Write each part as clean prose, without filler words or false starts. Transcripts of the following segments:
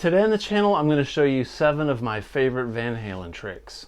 Today on the channel, I'm going to show you 7 of my favorite Van Halen tricks.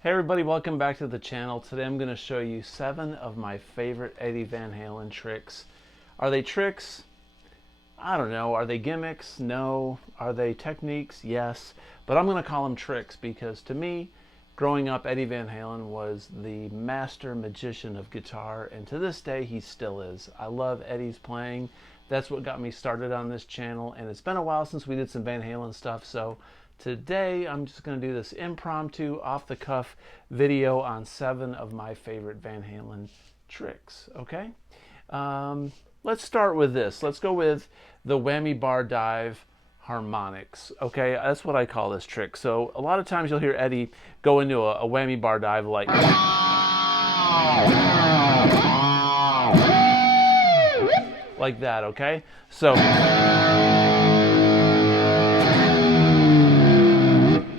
Hey everybody, welcome back to the channel. Today I'm going to show you 7 of my favorite Eddie Van Halen tricks. Are they tricks? I don't know. Are they gimmicks? No. Are they techniques? Yes. But I'm going to call them tricks because to me, growing up, Eddie Van Halen was the master magician of guitar, and to this day he still is. I love Eddie's playing. That's what got me started on this channel, and it's been a while since we did some Van Halen stuff, so today I'm just going to do this impromptu, off-the-cuff video on 7 of my favorite Van Halen tricks, okay? Let's start with this. Let's go with the Whammy Bar Dive harmonics, okay? That's what I call this trick. So a lot of times you'll hear Eddie go into a Whammy Bar Dive like that, okay? So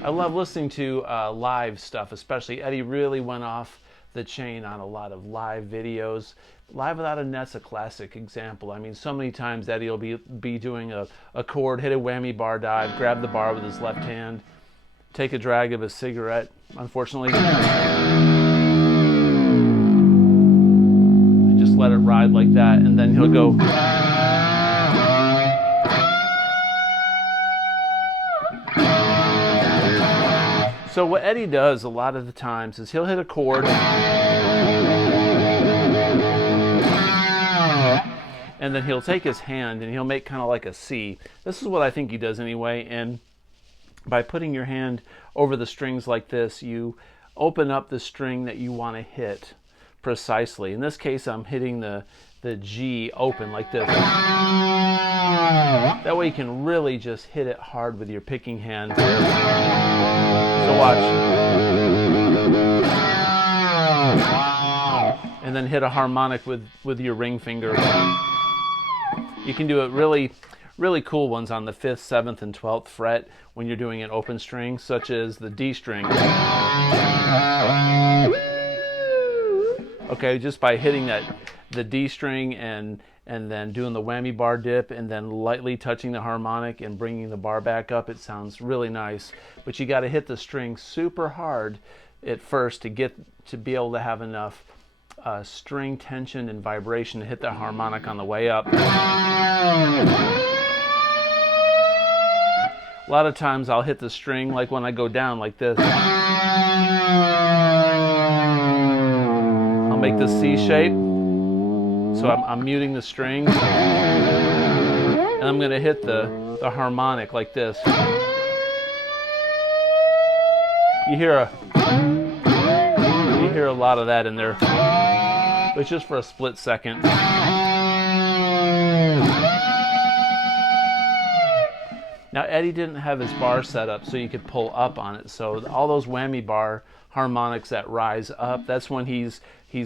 I love listening to live stuff, especially. Eddie really went off the chain on a lot of live videos. Live Without a Net's a classic example. I mean, so many times Eddie will be doing a chord, hit a whammy bar dive, grab the bar with his left hand, take a drag of his cigarette, unfortunately. Just let it ride like that, and then he'll go. So what Eddie does a lot of the times is he'll hit a chord and then he'll take his hand and he'll make kind of like a C. This is what I think he does anyway, and by putting your hand over the strings like this, you open up the string that you want to hit precisely. In this case, I'm hitting the G open like this. That way you can really just hit it hard with your picking hand. So watch. And then hit a harmonic with your ring finger. You can do it really cool ones on the 5th, 7th, and 12th fret when you're doing an open string, such as the D string. Okay, just by hitting the D string and then doing the whammy bar dip and then lightly touching the harmonic and bringing the bar back up, it sounds really nice. But you got to hit the string super hard at first to be able to have enough string tension and vibration to hit the harmonic on the way up. A lot of times I'll hit the string like when I go down like this. I'll make the C shape. So I'm muting the strings, and I'm going to hit the harmonic like this. You hear a lot of that in there, but it's just for a split second. Now Eddie didn't have his bar set up so you could pull up on it, so all those whammy bar harmonics that rise up, that's when he's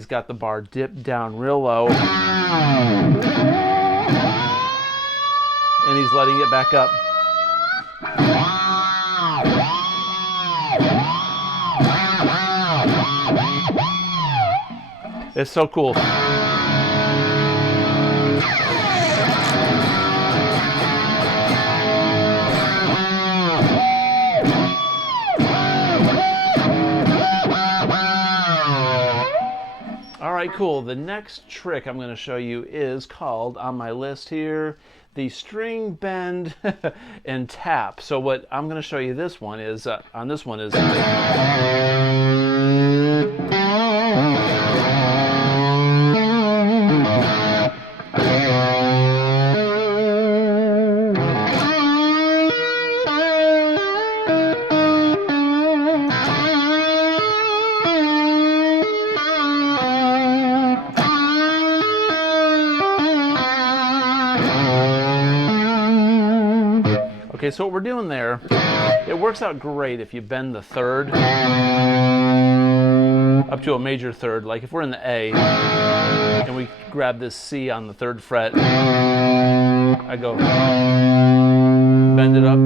got the bar dipped down real low and he's letting it back up. It's so cool. Alright, cool. The next trick I'm going to show you is called, on my list here, the string bend and tap. So what I'm going to show you this one is, on this one is... Okay, so what we're doing there, it works out great if you bend the third up to a major third. Like if we're in the A and we grab this C on the 3rd fret, I go bend it up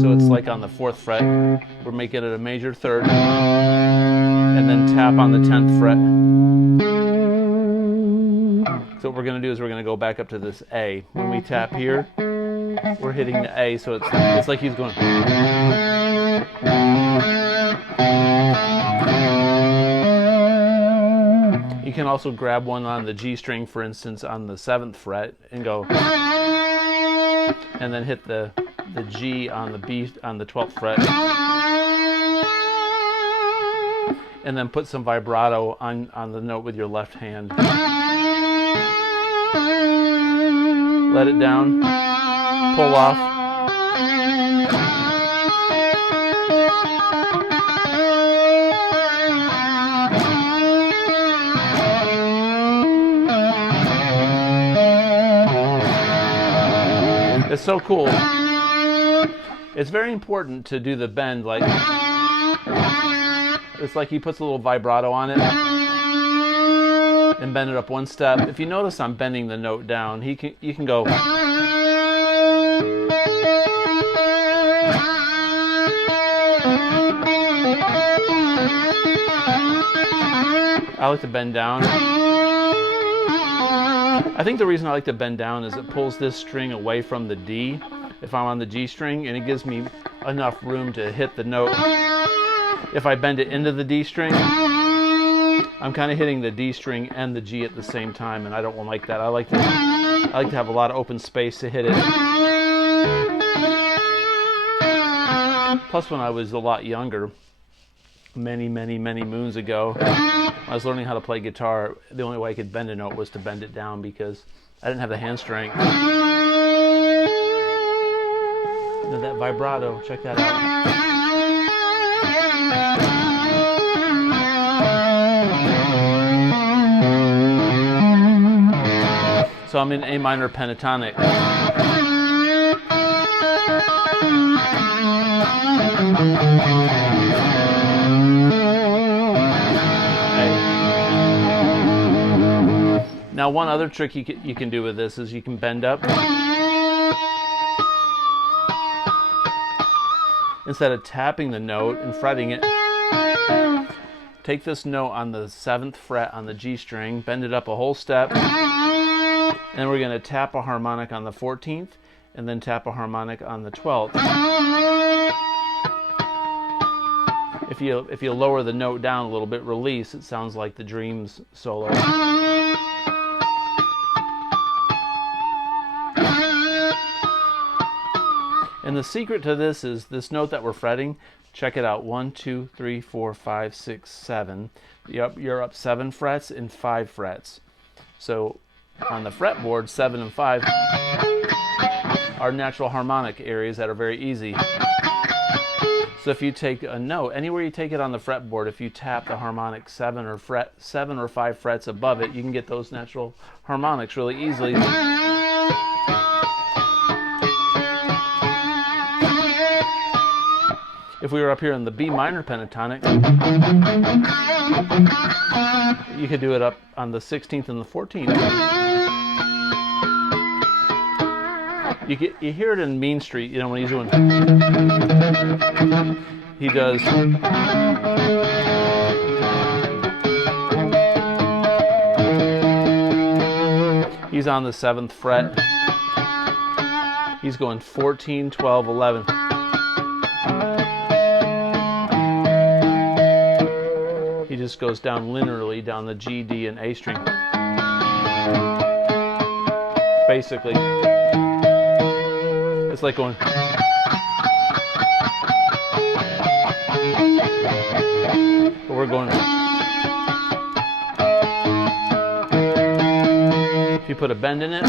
so it's like on the 4th fret. We're making it a major third, and then tap on the 10th fret. So what we're going to do is we're going to go back up to this A. When we tap here, we're hitting the A, so it's like he's going. You can also grab one on the G string, for instance, on the 7th fret, and go, and then hit the G on the B on the 12th fret, and then put some vibrato on the note with your left hand. Let it down, pull off. It's so cool. It's very important to do the bend, like it's like he puts a little vibrato on it and bend it up one step. If you notice I'm bending the note down, you can go. I like to bend down. I think the reason I like to bend down is it pulls this string away from the D if I'm on the G string, and it gives me enough room to hit the note. If I bend it into the D string, I'm kind of hitting the D string and the G at the same time, and I don't like that. I like to have a lot of open space to hit it. Plus, when I was a lot younger, many moons ago, when I was learning how to play guitar, the only way I could bend a note was to bend it down because I didn't have the hand strength. Now that vibrato, check that out. So I'm in A minor pentatonic. Now one other trick you can do with this is you can bend up. Instead of tapping the note and fretting it, take this note on the 7th fret on the G string, bend it up a whole step, and we're going to tap a harmonic on the 14th and then tap a harmonic on the 12th. If you lower the note down a little bit, release, it sounds like the Dreams solo. And the secret to this is this note that we're fretting. Check it out. 1, 2, 3, 4, 5, 6, 7. You're up 7 frets and 5 frets. So on the fretboard, 7 and 5 are natural harmonic areas that are very easy. So if you take a note, anywhere you take it on the fretboard, if you tap the harmonic 7 or 5 frets above it, you can get those natural harmonics really easily. If we were up here in the B minor pentatonic, you could do it up on the 16th and the 14th. You hear it in Mean Street, you know, when he's doing. He does. He's on the 7th fret. He's going 14, 12, 11. He just goes down linearly down the G, D, and A string. Basically, it's like going. But we're going. If you put a bend in it,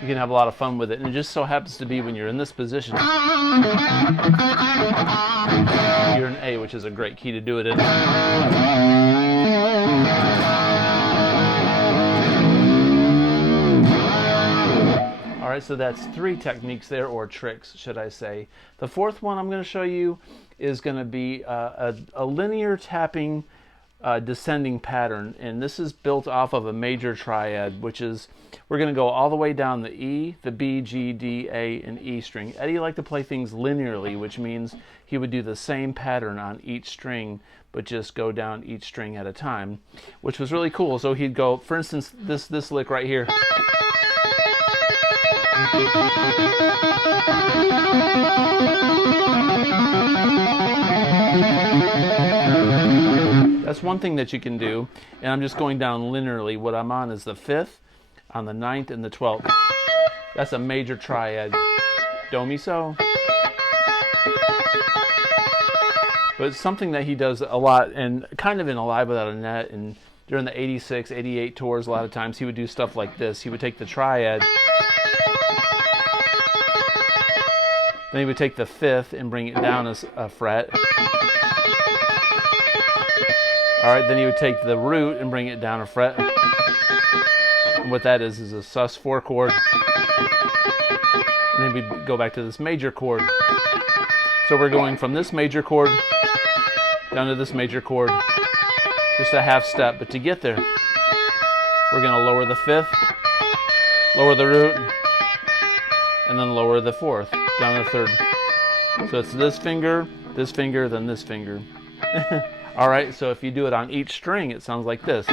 you can have a lot of fun with it. And it just so happens to be when you're in this position, you're in A, which is a great key to do it in. right, so that's 3 techniques there, or tricks, should I say. The 4th one I'm going to show you is going to be a linear tapping descending pattern, and this is built off of a major triad, which is, we're going to go all the way down the E, the B, G, D, A, and E string. Eddie liked to play things linearly, which means he would do the same pattern on each string, but just go down each string at a time, which was really cool. So he'd go, for instance, this lick right here. That's one thing that you can do, and I'm just going down linearly. What I'm on is the 5th, on the 9th, and the 12th. That's a major triad. Do, mi, so. But it's something that he does a lot, and kind of in Alive Without a Net, and during the 86, 88 tours, a lot of times he would do stuff like this. He would take the triad, then he would take the 5th and bring it down a fret. Alright, then he would take the root and bring it down a fret. And what that is a sus4 chord. And then we'd go back to this major chord. So we're going from this major chord down to this major chord. Just a half step, but to get there, we're going to lower the 5th, lower the root, and then lower the 4th, down the 3rd. So it's this finger, then this finger. Alright, so if you do it on each string, it sounds like this.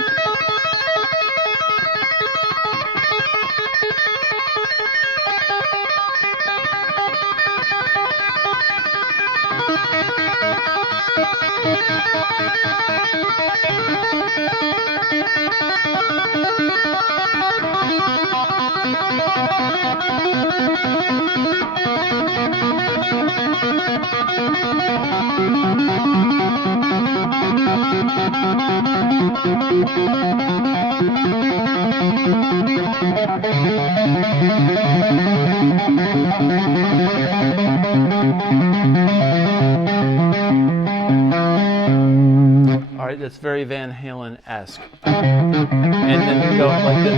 Alright, that's very Van Halen-esque. And then you go like this.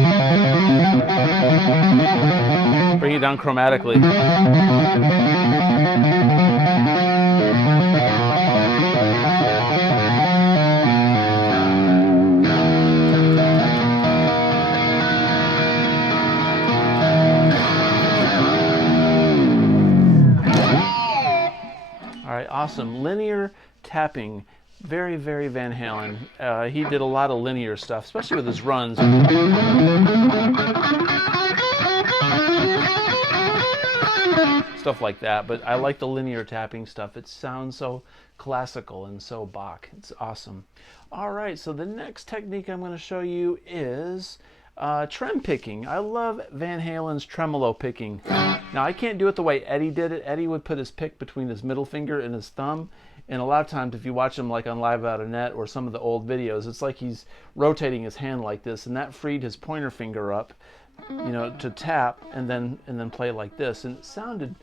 Bring it down chromatically. Alright, awesome. Linear tapping. Very, very Van Halen. He did a lot of linear stuff, especially with his runs. Stuff like that, but I like the linear tapping stuff. It sounds so classical and so Bach. It's awesome. All right, so the next technique I'm going to show you is trem picking. I love Van Halen's tremolo picking. Now, I can't do it the way Eddie did it. Eddie would put his pick between his middle finger and his thumb. And a lot of times, if you watch him like on Live Without a Net or some of the old videos, it's like he's rotating his hand like this, and that freed his pointer finger up, you know, to tap and then play like this. And it sounded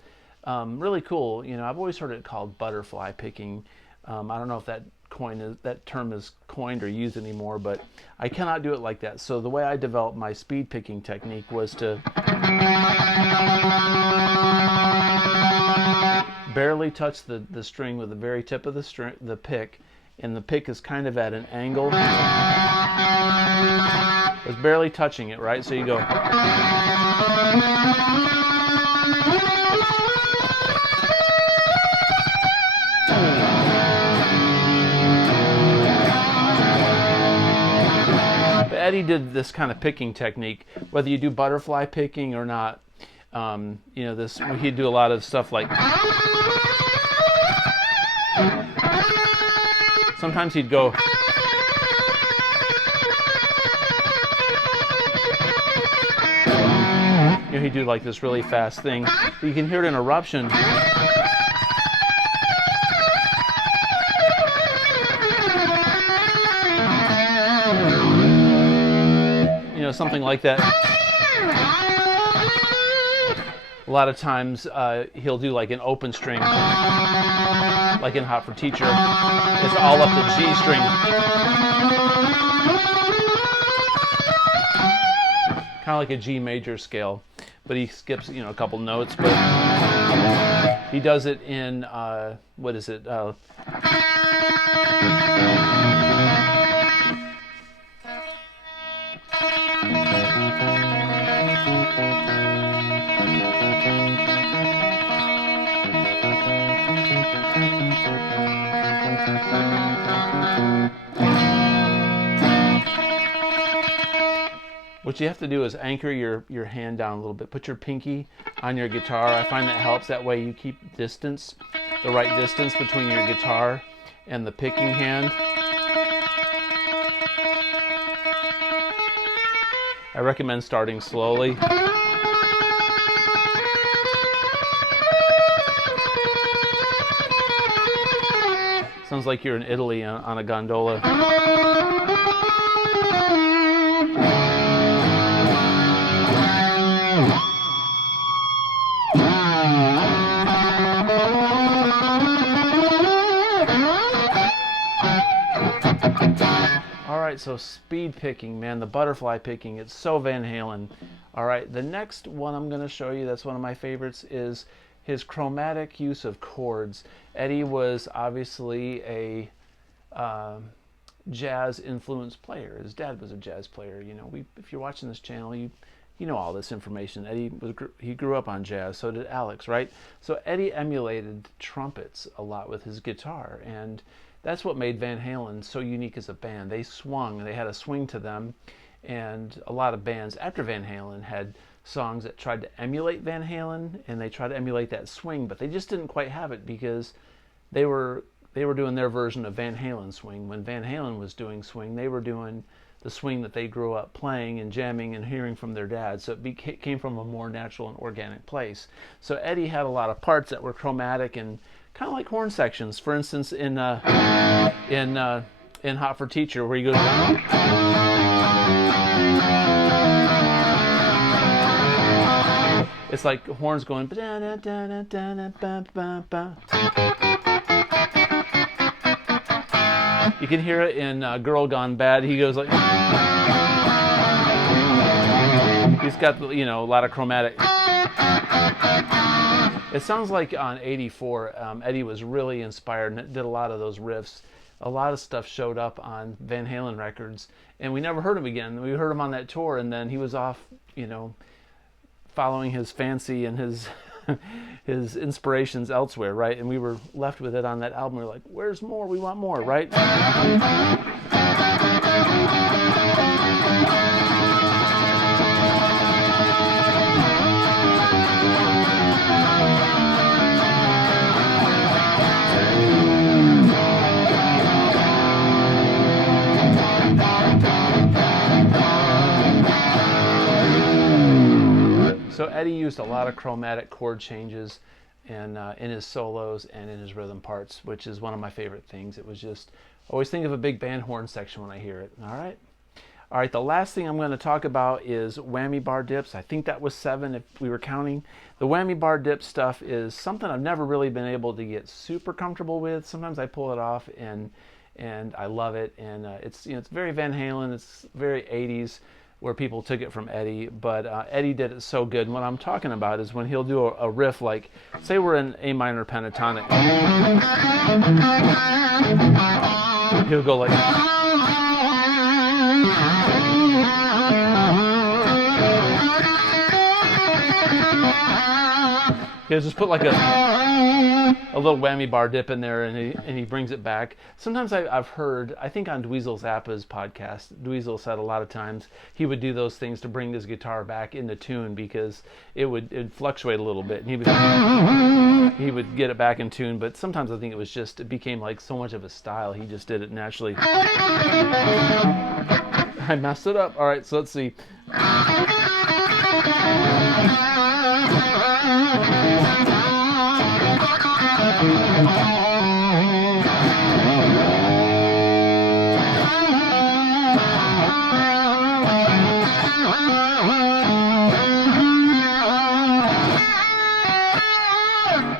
really cool. You know, I've always heard it called butterfly picking. I don't know if that term is coined or used anymore, but I cannot do it like that. So the way I developed my speed picking technique was to barely touch the string with the very tip of the pick, and the pick is kind of at an angle. It's barely touching it, right? So you go. But Eddie did this kind of picking technique, whether you do butterfly picking or not. You know, he'd do a lot of stuff like. Sometimes he'd go. You know, he'd do like this really fast thing. You can hear it in eruption. You know, something like that. A lot of times he'll do like an open string, like in Hot for Teacher. It's all up the G string. Kind of like a G major scale. but he skips, you know, a couple notes. But he does it in what is it? What you have to do is anchor your hand down a little bit. Put your pinky on your guitar. I find that helps. That way you keep distance, the right distance between your guitar and the picking hand. I recommend starting slowly. Sounds like you're in Italy on a gondola. Alright, so speed picking, man, the butterfly picking, it's so Van Halen. Alright, the next one I'm going to show you, that's one of my favorites, is his chromatic use of chords. Eddie was obviously a jazz influenced player. His dad was a jazz player. You know, if you're watching this channel, you know all this information. Eddie he grew up on jazz, so did Alex, right? So Eddie emulated trumpets a lot with his guitar, and that's what made Van Halen so unique as a band. They swung, they had a swing to them, and a lot of bands after Van Halen had songs that tried to emulate Van Halen, and they tried to emulate that swing, but they just didn't quite have it because they were doing their version of Van Halen swing. When Van Halen was doing swing, they were doing the swing that they grew up playing and jamming and hearing from their dad. So it came from a more natural and organic place. So Eddie had a lot of parts that were chromatic and kind of like horn sections. For instance, in Hot for Teacher, where he goes, it's like horns going. You can hear it in Girl Gone Bad. He goes like, he's got, you know, a lot of chromatic. It sounds like on 84, Eddie was really inspired and did a lot of those riffs. A lot of stuff showed up on Van Halen records, and we never heard him again. We heard him on that tour, and then he was off, you know, following his fancy and his his inspirations elsewhere, right? And we were left with it on that album. We were like, where's more? We want more, right? So Eddie used a lot of chromatic chord changes and in his solos and in his rhythm parts, which is one of my favorite things. It was just, always think of a big band horn section when I hear it. All right, the last thing I'm going to talk about is whammy bar dips. I think that was 7 if we were counting. The whammy bar dip stuff is something I've never really been able to get super comfortable with. Sometimes I pull it off and I love it, and it's, you know, it's very Van Halen, it's very 80s, where people took it from Eddie, but Eddie did it so good. And what I'm talking about is when he'll do a riff, like, say we're in A minor pentatonic. He'll go like, he'll just put like a little whammy bar dip in there, and he brings it back. Sometimes I've heard, I think on Dweezil Zappa's podcast, Dweezil said a lot of times he would do those things to bring his guitar back into tune because it'd fluctuate a little bit, and he would get it back in tune. But sometimes I think it became like so much of a style, he just did it naturally. I messed it up. All right, so let's see.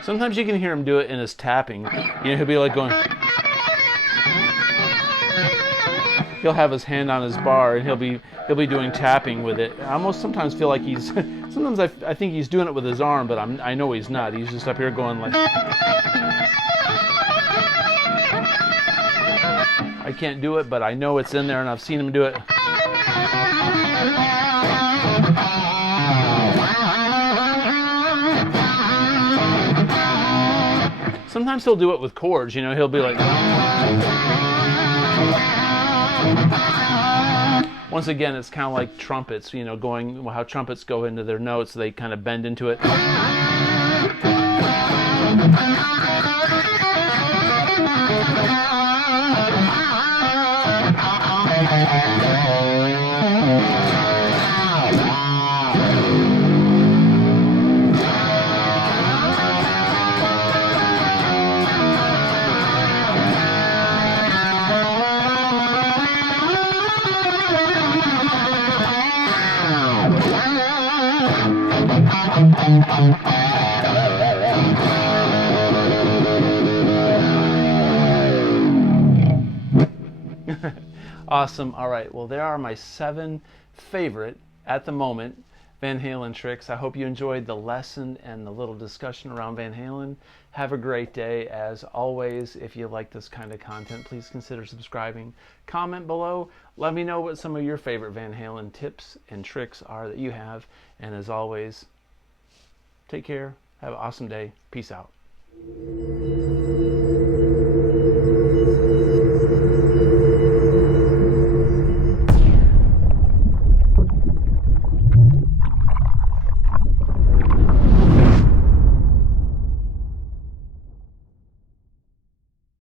Sometimes you can hear him do it in his tapping. You know, he'll be like going. he'll have his hand on his bar and he'll be doing tapping with it. I almost sometimes feel like he's sometimes I think he's doing it with his arm, but I know he's not. He's just up here going like. I can't do it, but I know it's in there, and I've seen him do it. Sometimes he'll do it with chords, you know, he'll be like. Once again, it's kind of like trumpets, you know, going how trumpets go into their notes, they kind of bend into it. Awesome. All right. Well, there are my 7 favorite, at the moment, Van Halen tricks. I hope you enjoyed the lesson and the little discussion around Van Halen. Have a great day. As always, if you like this kind of content, please consider subscribing. Comment below. Let me know what some of your favorite Van Halen tips and tricks are that you have. And as always, take care. Have an awesome day. Peace out.